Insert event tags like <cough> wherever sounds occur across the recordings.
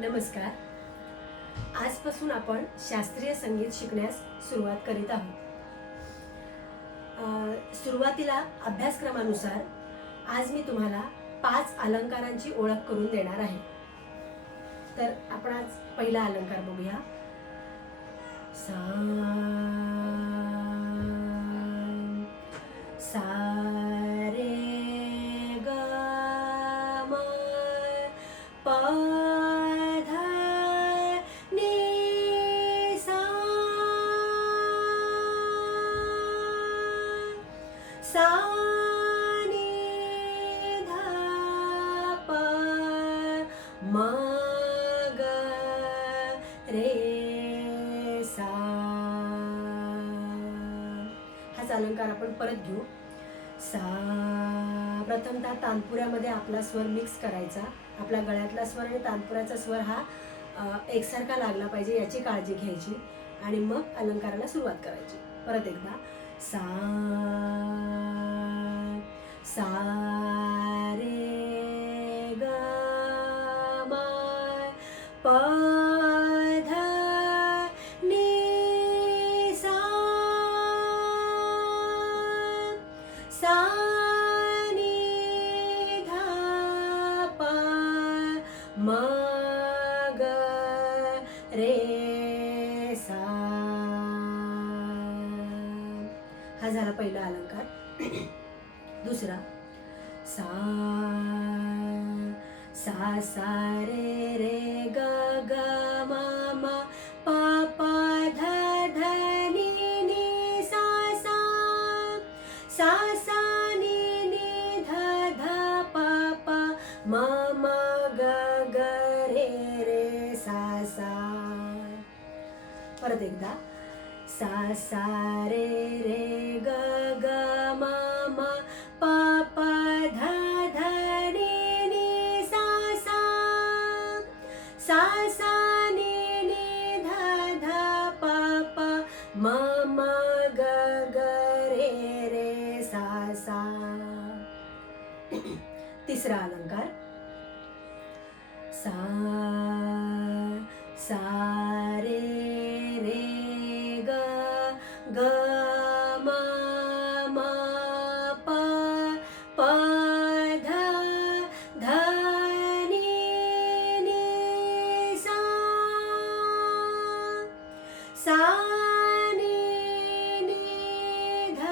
नमस्कार. आजपासून आपण शास्त्रीय संगीत शिकण्यास सुरुवात करीत आहोत. सुरुवातीला अभ्यासक्रमानुसार आज मी तुम्हाला पाच अलंकारांची ओळख करून देणार आहे. तर आपण आज पहिला अलंकार बघूया. सा सा सा नि रे सा। हाच अलंकार आपण परत घेऊ. सा प्रथमतः तानपुऱ्यामध्ये आपला स्वर मिक्स करायचा. आपल्या गळ्यातला स्वर आणि तानपुराचा स्वर हा एकसारखा लागला पाहिजे याची काळजी घ्यायची आणि मग अलंकाराला सुरुवात करायची. परत एकदा. सा सा रे ग मा प ध नि सा सा नि ध प म ग रे सा। हा झाला पहिला अलंकार. दुसरा. सा सा सा रे रे ग ग मा मा पा पा ध ध नि नि सा सा. सा सा नि नि ध ध पा पा मा मा ग ग रे रे सा सा. परत एकदा. सा सा रे रे ग ग म म प प ध ध नि नि सा सा सा सा नि नि ध ध प प म म ग ग रे रे सा सा <clears throat> तिसरा अलंकार. सा सा रे सा नी नि ध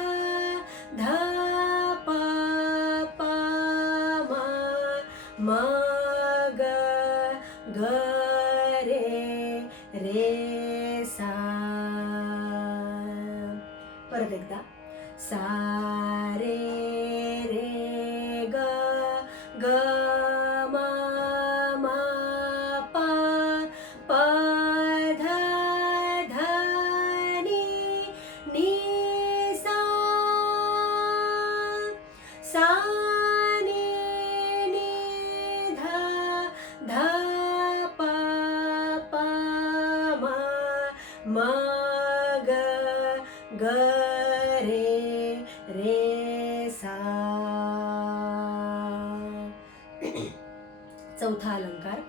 ध पा प म म ग ग रे रे सा. परत एकदा. सा मग ग ग रे रे सा. चौथा अलंकार.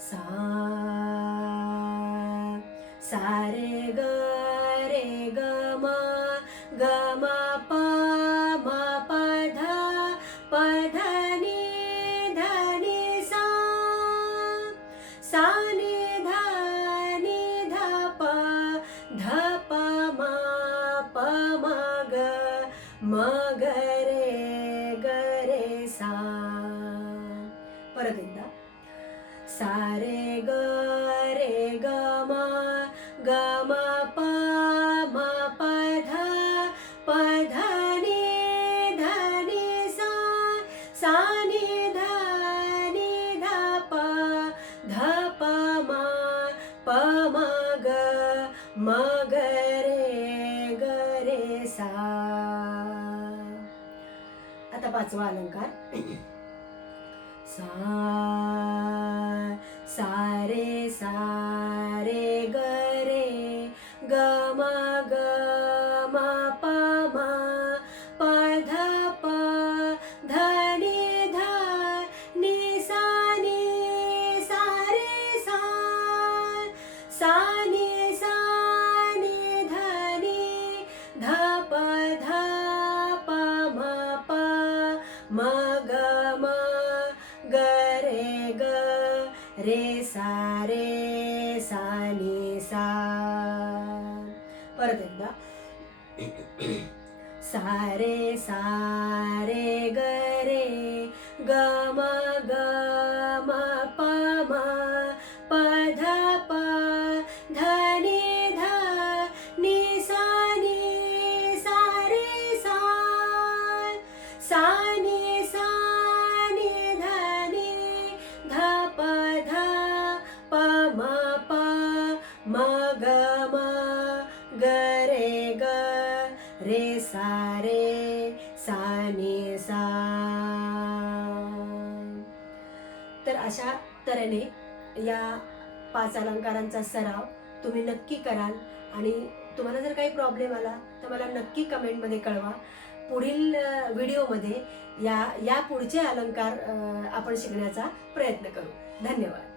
सा सारे ग ग म ग रे ग रे सा. परत एकदा. सा रे ग रे ग म ग म प म प ध प ध नि ध नि सा सा नि ध नि ध प ध प म प म ग म पाचवा अलंकार. <coughs> सा रे सा रे सा नी सा. परत एकदा. <clears throat> सा रे सा रे ग रे ग म ग म प म रे सा. नि सा तर अशा तऱ्हेने या पाच अलंकारांचा सराव तुम्ही नक्की कराल. आणि तुम्हाला जर काही प्रॉब्लेम आला तर मला नक्की कमेंटमध्ये कळवा. पुढील व्हिडिओमध्ये या या पुढचे अलंकार आपण शिकण्याचा प्रयत्न करू. धन्यवाद.